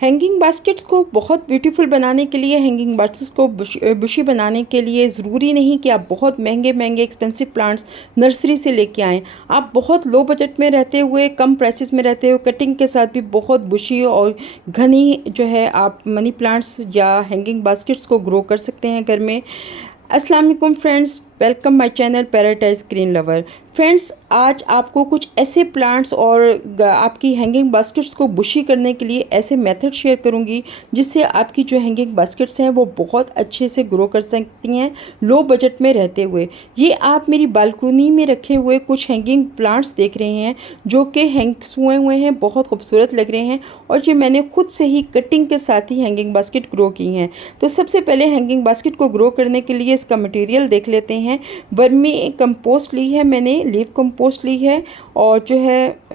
Hanging baskets को बहुत beautiful बनाने के लिए, हैंगिंग बास्केट्स को बुशी बनाने के लिए ज़रूरी नहीं कि आप बहुत महंगे महंगे एक्सपेंसिव प्लांट्स नर्सरी से लेके आएँ। आप बहुत लो बजट में रहते हुए, कम प्राइसेस में रहते हुए, कटिंग के साथ भी बहुत बुशी और घनी जो है आप मनी प्लांट्स या हैंगिंग बास्केट्स को ग्रो कर सकते हैं घर में। अस्सलाम वालेकुम friends, welcome my channel paradise green lover. Friends, आज आपको कुछ ऐसे प्लांट्स और आपकी हैंगिंग बास्केट्स को बुशी करने के लिए ऐसे मेथड शेयर करूंगी जिससे आपकी जो हैंगिंग बास्केट्स हैं वो बहुत अच्छे से ग्रो कर सकती हैं लो बजट में रहते हुए। ये आप मेरी बालकनी में रखे हुए कुछ हैंगिंग प्लांट्स देख रहे हैं जो कि हैंग हुए हुए हैं, बहुत खूबसूरत लग रहे हैं और ये मैंने खुद से ही कटिंग के साथ ही हैंगिंग बास्केट ग्रो की हैं। तो सबसे पहले हैंगिंग बास्केट को ग्रो करने के लिए इसका मटेरियल देख लेते हैं। वर्मी कंपोस्ट ली है मैंने, लीव कंपोस्ट ली है और जो है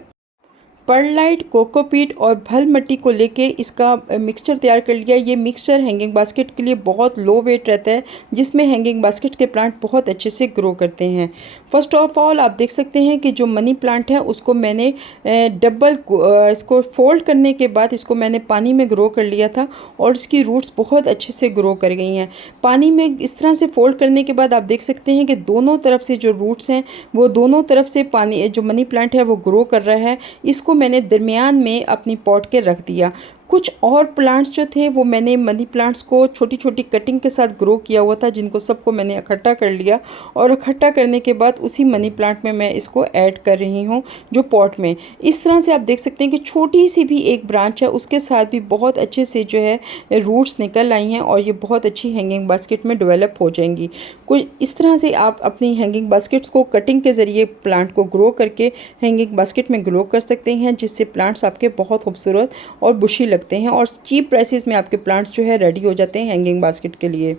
परलाइट, कोकोपीट और भल मिट्टी को लेके इसका मिक्सचर तैयार कर लिया। ये मिक्सचर हैंगिंग बास्केट के लिए बहुत लो वेट रहता है जिसमें हैंगिंग बास्केट के प्लांट बहुत अच्छे से ग्रो करते हैं। फर्स्ट ऑफ ऑल आप देख सकते हैं कि जो मनी प्लांट है उसको मैंने इसको फोल्ड करने के बाद इसको मैंने पानी में ग्रो कर लिया था और इसकी रूट्स बहुत अच्छे से ग्रो कर गई हैं। पानी में इस तरह से फोल्ड करने के बाद आप देख सकते हैं कि दोनों तरफ से जो रूट्स हैं वो दोनों तरफ से पानी जो मनी प्लांट है वो ग्रो कर रहा है। इसको मैंने दरमियान में अपनी पॉट के रख दिया। कुछ और प्लांट्स जो थे वो मैंने मनी प्लांट्स को छोटी छोटी कटिंग के साथ ग्रो किया हुआ था, जिनको सबको मैंने इकट्ठा कर लिया और इकट्ठा करने के बाद उसी मनी प्लांट में मैं इसको ऐड कर रही हूँ जो पॉट में। इस तरह से आप देख सकते हैं कि छोटी सी भी एक ब्रांच है उसके साथ भी बहुत अच्छे से जो है रूट्स निकल आई हैं और ये बहुत अच्छी हैंगिंग बास्केट में डेवलप हो जाएंगी। कुछ इस तरह से आप अपनी हैंगिंग बास्केट्स को कटिंग के ज़रिए प्लांट को ग्रो करके हैंगिंग बास्केट में ग्रो कर सकते हैं, जिससे प्लांट्स आपके बहुत खूबसूरत और बुशी लगते हैं और चीप प्राइसेस में आपके प्लांट्स जो है रेडी हो जाते हैं हैंगिंग बास्केट के लिए।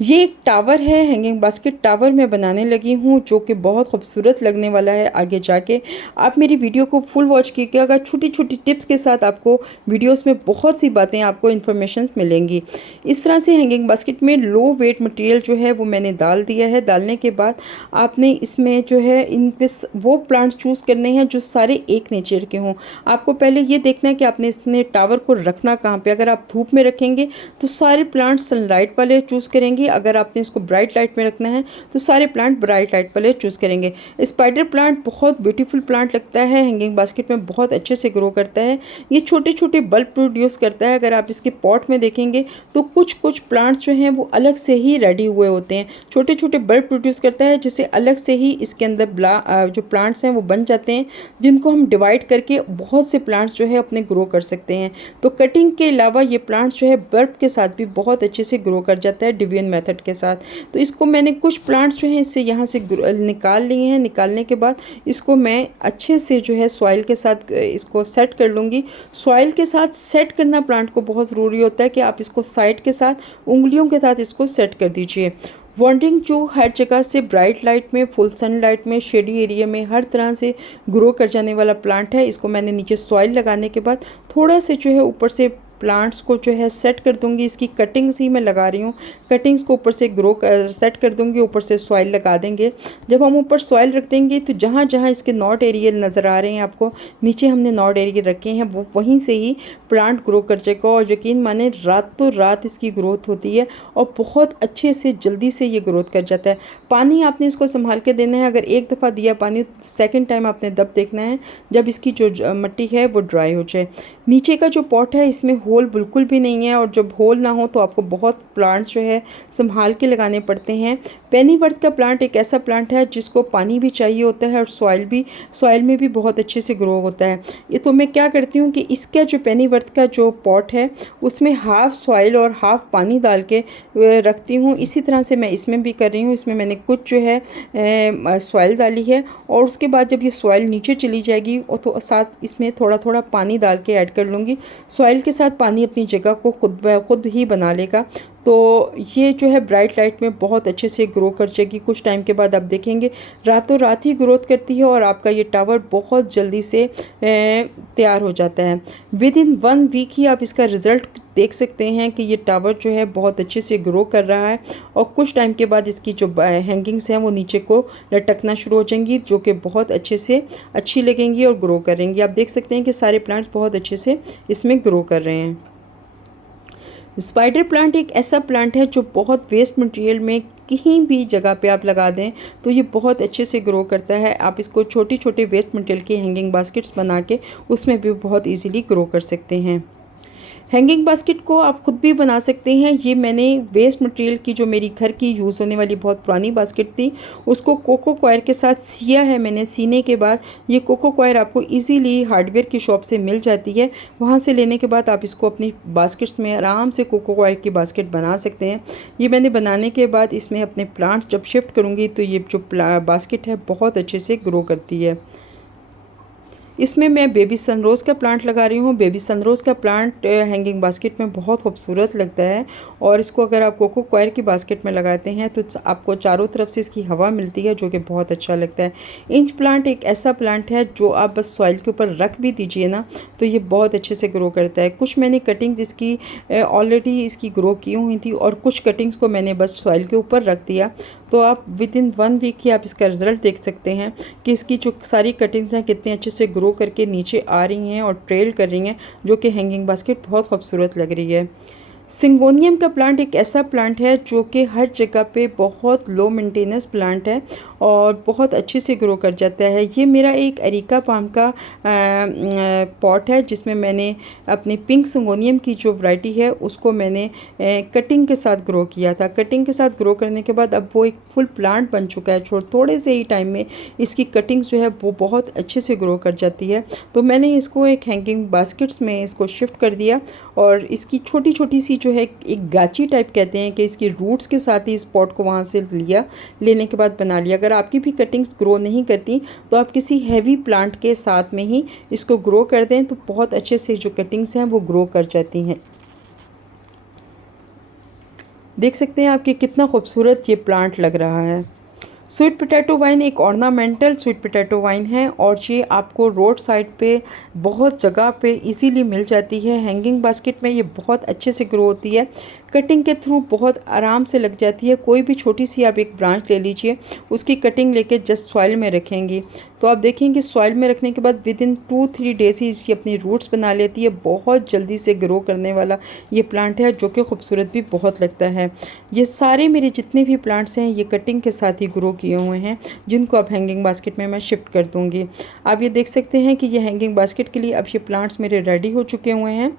ये एक टावर है, हैंगिंग बास्केट टावर मैं बनाने लगी हूँ जो कि बहुत खूबसूरत लगने वाला है आगे जाके। आप मेरी वीडियो को फुल वॉच कीजिएगा, छोटी छोटी टिप्स के साथ आपको वीडियोस में बहुत सी बातें आपको इन्फॉर्मेशन मिलेंगी। इस तरह से हैंगिंग बास्केट में लो वेट मटेरियल जो है वो मैंने डाल दिया है। डालने के बाद आपने इसमें जो है इन पे वो प्लांट्स चूज़ करने हैं जो सारे एक नेचर के हों। आपको पहले ये देखना है कि आपने इसमें टावर को रखना कहाँ पर। अगर आप धूप में रखेंगे तो सारे प्लांट्स सनलाइट वाले चूज़ करेंगे, अगर आपने इसको ब्राइट लाइट में रखना है तो सारे प्लांट ब्राइट लाइट वाले चूज़ करेंगे। स्पाइडर प्लांट बहुत ब्यूटीफुल प्लांट लगता है, हैंगिंग बास्केट में बहुत अच्छे से ग्रो करता है। ये छोटे छोटे बल्ब प्रोड्यूस करता है। अगर आप इसके पॉट में देखेंगे तो कुछ कुछ प्लांट्स जो हैं वो अलग से ही रेडी हुए होते हैं, छोटे छोटे बल्ब प्रोड्यूस करता है जिससे अलग से ही इसके अंदर जो प्लांट्स हैं वो बन जाते हैं, जिनको हम डिवाइड करके बहुत से प्लांट्स जो है अपने ग्रो कर सकते हैं। तो कटिंग के अलावा ये प्लांट्स जो है बल्ब के साथ भी बहुत अच्छे से ग्रो कर जाता है डिवीजन मेथड के साथ। तो इसको मैंने कुछ प्लांट्स जो हैं इससे यहाँ से निकाल लिए हैं। निकालने के बाद इसको मैं अच्छे से जो है सॉइल के साथ इसको सेट कर लूँगी। सॉइल के साथ सेट करना प्लांट को बहुत ज़रूरी होता है कि आप इसको साइड के साथ उंगलियों के साथ इसको सेट कर दीजिए। वांडिंग जो हर जगह से ब्राइट लाइट में, फुल सनलाइट में, शेडी एरिया में हर तरह से ग्रो कर जाने वाला प्लांट है। इसको मैंने नीचे सॉइल लगाने के बाद थोड़ा से जो है ऊपर से प्लांट्स को जो है सेट कर दूंगी। इसकी कटिंग्स ही मैं लगा रही हूँ, कटिंग्स को ऊपर से सेट कर दूंगी, ऊपर से सॉइल लगा देंगे। जब हम ऊपर सॉइल रख देंगे तो जहाँ जहाँ इसके नॉट एरिया नज़र आ रहे हैं आपको, नीचे हमने नॉट एरिया रखे हैं, वो वहीं से ही प्लांट ग्रो कर जाएगा और यकीन माने रातों रात इसकी ग्रोथ होती है और बहुत अच्छे से जल्दी से ये ग्रोथ कर जाता है। पानी आपने इसको संभाल के देना है। अगर एक दफ़ा दिया पानी, सेकेंड टाइम आपने दब देखना है जब इसकी जो मिट्टी है वो ड्राई हो जाए। नीचे का जो पॉट है इसमें होल बिल्कुल भी नहीं है और जब होल ना हो तो आपको बहुत प्लांट्स जो है संभाल के लगाने पड़ते हैं। पेनीवर्थ का प्लांट एक ऐसा प्लांट है जिसको पानी भी चाहिए होता है और सॉइल में भी बहुत अच्छे से ग्रो होता है। ये तो मैं क्या करती हूँ कि इसका जो पेनीवर्थ का जो पॉट है उसमें हाफ़ सॉइल और हाफ़ पानी डाल के रखती हूँ। इसी तरह से मैं इसमें भी कर रही हूँ। इसमें मैंने कुछ जो है सॉइल डाली है और उसके बाद जब ये सॉइल नीचे चली जाएगी और तो साथ इसमें थोड़ा थोड़ा पानी डाल के ऐड कर लूँगी। सॉइल के साथ पानी अपनी जगह को खुद ही बना लेगा। तो ये जो है ब्राइट लाइट में बहुत अच्छे से ग्रो कर जाएगी। कुछ टाइम के बाद आप देखेंगे रातों रात ही ग्रोथ करती है और आपका ये टावर बहुत जल्दी से तैयार हो जाता है। विद इन 1 वीक ही आप इसका रिज़ल्ट देख सकते हैं कि ये टावर जो है बहुत अच्छे से ग्रो कर रहा है और कुछ टाइम के बाद इसकी जो हैंगिंग्स हैं वो नीचे को लटकना शुरू हो जाएंगी, जो कि बहुत अच्छे से अच्छी लगेंगी और ग्रो करेंगी। आप देख सकते हैं कि सारे प्लांट्स बहुत अच्छे से इसमें ग्रो कर रहे हैं। स्पाइडर प्लांट एक ऐसा प्लांट है जो बहुत वेस्ट मटेरियल में कहीं भी जगह पे आप लगा दें तो ये बहुत अच्छे से ग्रो करता है। आप इसको छोटे छोटे वेस्ट मटेरियल के हैंगिंग बास्केट्स बना के उसमें भी बहुत इजीली ग्रो कर सकते हैं। हैंगिंग बास्केट को आप खुद भी बना सकते हैं। ये मैंने वेस्ट मटेरियल की जो मेरी घर की यूज़ होने वाली बहुत पुरानी बास्केट थी उसको कोको कॉयर के साथ सिया है मैंने। सीने के बाद ये कोको कॉयर आपको इजीली हार्डवेयर की शॉप से मिल जाती है। वहाँ से लेने के बाद आप इसको अपनी बास्केट्स में आराम से कोको कॉयर की बास्केट बना सकते हैं। ये मैंने बनाने के बाद इसमें अपने प्लांट्स जब शिफ्ट करूँगी तो ये जो बास्केट है बहुत अच्छे से ग्रो करती है। इसमें मैं बेबी सनरोज़ का प्लांट लगा रही हूँ। बेबी सनरोज़ का प्लांट हैंगिंग बास्केट में बहुत खूबसूरत लगता है और इसको अगर आप कोको कॉयर की बास्केट में लगाते हैं तो आपको चारों तरफ से इसकी हवा मिलती है, जो कि बहुत अच्छा लगता है। इंच प्लांट एक ऐसा प्लांट है जो आप बस सॉइल के ऊपर रख भी दीजिए ना तो ये बहुत अच्छे से ग्रो करता है। कुछ मैंने कटिंग्स इसकी ऑलरेडी इसकी ग्रो की हुई थी और कुछ कटिंग्स को मैंने बस सॉइल के ऊपर रख दिया, तो आप विद इन 1 वीक ही आप इसका रिज़ल्ट देख सकते हैं कि इसकी जो सारी कटिंग्स हैं कितने अच्छे से ग्रो करके नीचे आ रही हैं और ट्रेल कर रही हैं, जो कि हैंगिंग बास्केट बहुत खूबसूरत लग रही है। सिंगोनियम का प्लांट एक ऐसा प्लांट है जो कि हर जगह पे बहुत लो मेंटेनेंस प्लांट है और बहुत अच्छे से ग्रो कर जाता है। ये मेरा एक अरिका पाम का पॉट है जिसमें मैंने अपनी पिंक सिंगोनियम की जो वैरायटी है उसको मैंने कटिंग के साथ ग्रो किया था। कटिंग के साथ ग्रो करने के बाद अब वो एक फुल प्लांट बन चुका है। थोड़े से ही टाइम में इसकी कटिंग्स जो है वो बहुत अच्छे से ग्रो कर जाती है। तो मैंने इसको एक हैंगिंग बास्केट्स में इसको शिफ्ट कर दिया और इसकी छोटी छोटी सी जो है एक गाची टाइप कहते हैं कि इसकी रूट्स के साथ ही इस पॉट को वहाँ से लेने के बाद बना लिया। अगर आपकी भी कटिंग्स ग्रो नहीं करती तो आप किसी हैवी प्लांट के साथ में ही इसको ग्रो कर दें तो बहुत अच्छे से जो कटिंग्स हैं वो ग्रो कर जाती हैं। देख सकते हैं आपके कितना खूबसूरत ये प्लांट लग रहा है। स्वीट पोटैटो वाइन एक ऑर्नामेंटल स्वीट पोटैटो वाइन है और ये आपको रोड साइड पे बहुत जगह पे इजीली मिल जाती है। हैंगिंग बास्केट में ये बहुत अच्छे से ग्रो होती है, कटिंग के थ्रू बहुत आराम से लग जाती है। कोई भी छोटी सी आप एक ब्रांच ले लीजिए, उसकी कटिंग लेके जस्ट सॉइल में रखेंगी तो आप देखेंगे सॉइल में रखने के बाद विद इन 2-3 डेज ही इसकी अपनी रूट्स बना लेती है। बहुत जल्दी से ग्रो करने वाला ये प्लांट है जो कि खूबसूरत भी बहुत लगता है। ये सारे मेरे जितने भी प्लांट्स हैं ये कटिंग के साथ ही ग्रो किए हुए हैं, जिनको अब हैंगिंग बास्केट में मैं शिफ्ट कर दूँगी। आप ये देख सकते हैं कि ये हैंगिंग बास्केट के लिए अब ये प्लांट्स मेरे रेडी हो चुके हुए हैं।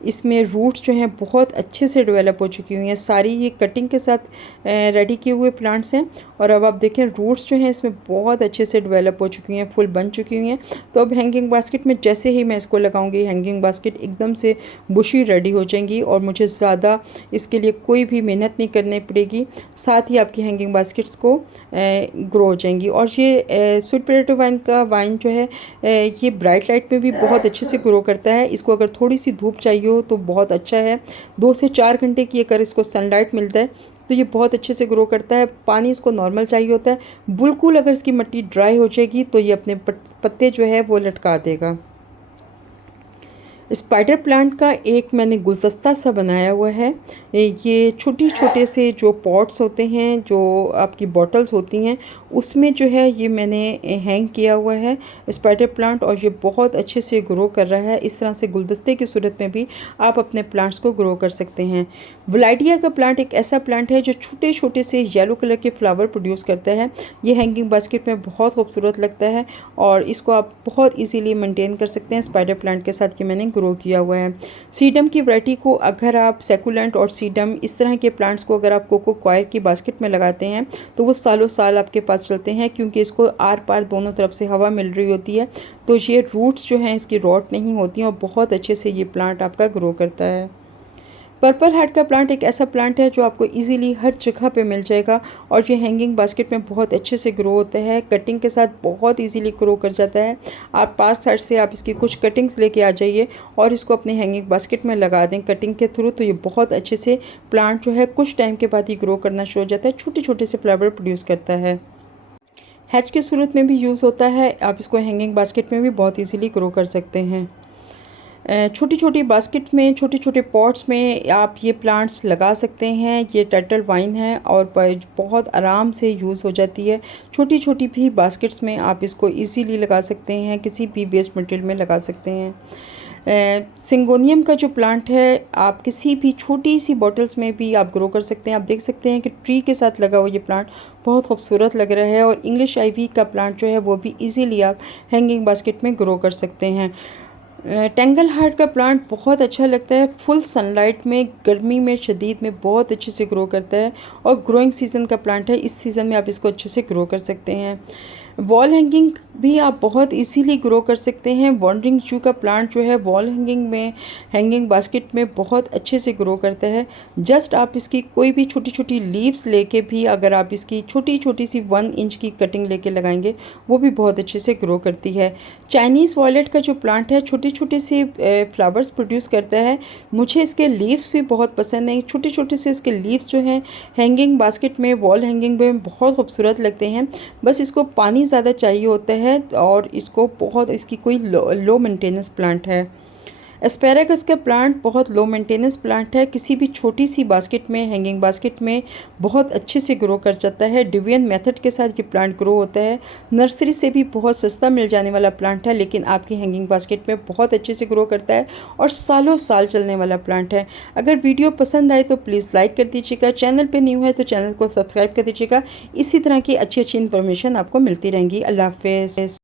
इसमें रूट्स जो हैं बहुत अच्छे से डेवलप हो चुकी हुई हैं। सारी ये कटिंग के साथ रेडी किए हुए प्लांट्स हैं और अब आप देखें रूट्स जो हैं इसमें बहुत अच्छे से डेवलप हो चुकी हैं, फुल बन चुकी हुई हैं। तो अब हैंगिंग बास्केट में जैसे ही मैं इसको लगाऊंगी हैंगिंग बास्केट एकदम से बुशी रेडी हो जाएंगी और मुझे ज़्यादा इसके लिए कोई भी मेहनत नहीं करनी पड़ेगी। साथ ही आपकी हैंगिंग बास्केट्स को ग्रो हो जाएंगी। और ये स्वीट पोटैटो वाइन जो है ये ब्राइट लाइट में भी बहुत अच्छे से ग्रो करता है। इसको अगर थोड़ी सी धूप चाहिए हो तो बहुत अच्छा है। 2 से 4 घंटे की अगर इसको सनलाइट मिलता है तो ये बहुत अच्छे से ग्रो करता है। पानी इसको नॉर्मल चाहिए होता है। बिल्कुल अगर इसकी मिट्टी ड्राई हो जाएगी तो ये अपने पत्ते जो है वो लटका देगा। स्पाइडर प्लांट का एक मैंने गुलदस्ता सा बनाया हुआ है। ये छोटे से जो पॉट्स होते हैं, जो आपकी बॉटल्स होती हैं, उसमें जो है ये मैंने हैंग किया हुआ है स्पाइडर प्लांट और ये बहुत अच्छे से ग्रो कर रहा है। इस तरह से गुलदस्ते की सूरत में भी आप अपने प्लांट्स को ग्रो कर सकते हैं। वलाइडिया का प्लांट एक ऐसा प्लांट है जो छोटे से येलो कलर के फ्लावर प्रोड्यूस करता है। ये हैंगिंग बास्केट में बहुत खूबसूरत लगता है और इसको आप बहुत ईजीली मेंटेन कर सकते हैं स्पाइडर प्लांट के साथ, कि मैंने ग्रो किया हुआ है। सीडम की वैरायटी को अगर आप सेकुलेंट और सीडम इस तरह के प्लांट्स को अगर आप कोको कॉयर की बास्केट में लगाते हैं तो वो सालों साल आपके पास चलते हैं, क्योंकि इसको आर पार दोनों तरफ से हवा मिल रही होती है। तो ये रूट्स जो हैं इसकी रॉट नहीं होती हैं और बहुत अच्छे से ये प्लांट आपका ग्रो करता है। पर्पल हार्ट का प्लांट एक ऐसा प्लांट है जो आपको इजीली हर जगह पे मिल जाएगा और ये हैंगिंग बास्केट में बहुत अच्छे से ग्रो होता है। कटिंग के साथ बहुत इजीली ग्रो कर जाता है। आप पार्क साइड से आप इसकी कुछ कटिंग्स लेके आ जाइए और इसको अपने हैंगिंग बास्केट में लगा दें कटिंग के थ्रू, तो ये बहुत अच्छे से प्लांट जो है कुछ टाइम के बाद ही ग्रो करना शुरू हो जाता है। छोटे से फ्लावर प्रोड्यूस करता है। हैच की सूरत में भी यूज़ होता है। आप इसको हैंगिंग बास्केट में भी बहुत ईजीली ग्रो कर सकते हैं। छोटी छोटी बास्केट में, छोटे छोटे पॉट्स में आप ये प्लांट्स लगा सकते हैं। ये टर्टल वाइन है और बहुत आराम से यूज़ हो जाती है। छोटी छोटी भी बास्केट्स में आप इसको इजीली लगा सकते हैं, किसी भी वेस्ट मटेरियल में लगा सकते हैं। सिंगोनियम का जो प्लांट है आप किसी भी छोटी सी बॉटल्स में भी आप ग्रो कर सकते हैं। आप देख सकते हैं कि ट्री के साथ लगा हुआ ये प्लांट बहुत खूबसूरत लग रहा है। और इंग्लिश आइवी का प्लांट जो है वो भी इजीली आप हैंगिंग बास्केट में ग्रो कर सकते हैं। टेंगल हार्ट का प्लांट बहुत अच्छा लगता है। फुल सनलाइट में, गर्मी में, शदीद में बहुत अच्छे से ग्रो करता है और ग्रोइंग सीज़न का प्लांट है। इस सीज़न में आप इसको अच्छे से ग्रो कर सकते हैं। वॉल हैंगिंग भी आप बहुत इजीली ग्रो कर सकते हैं। वॉन्डरिंग जू का प्लांट जो है वॉल हैंगिंग में, हैंगिंग बास्केट में बहुत अच्छे से ग्रो करता है। जस्ट आप इसकी कोई भी छोटी छोटी लीव्स लेके भी अगर आप इसकी छोटी छोटी सी 1 इंच की कटिंग लेके लगाएंगे वो भी बहुत अच्छे से ग्रो करती है। चाइनीज़ वॉयलेट का जो प्लांट है छोटे छोटे से फ्लावर्स प्रोड्यूस करता है। मुझे इसके लीव्स भी बहुत पसंद है। छोटे छोटे से इसके लीव्स जो हैं हैंगिंग बास्केट में, वॉल हैंगिंग में बहुत खूबसूरत लगते हैं। बस इसको पानी ज़्यादा चाहिए होता है और इसको बहुत, इसकी कोई लो मेंटेनेंस प्लांट है। एस्पेरागस का प्लांट बहुत लो मेंटेनेंस प्लांट है। किसी भी छोटी सी बास्केट में, हैंगिंग बास्केट में बहुत अच्छे से ग्रो कर जाता है। डिवियन मेथड के साथ ये प्लांट ग्रो होता है। नर्सरी से भी बहुत सस्ता मिल जाने वाला प्लांट है, लेकिन आपकी हैंगिंग बास्केट में बहुत अच्छे से ग्रो करता है और सालों साल चलने वाला प्लांट है। अगर वीडियो पसंद आए तो प्लीज़ लाइक कर दीजिएगा। चैनल पर न्यू है तो चैनल को सब्सक्राइब कर दीजिएगा। इसी तरह की अच्छी अच्छी इन्फॉर्मेशन आपको मिलती रहेंगी। अल्लाह हाफ़िज़।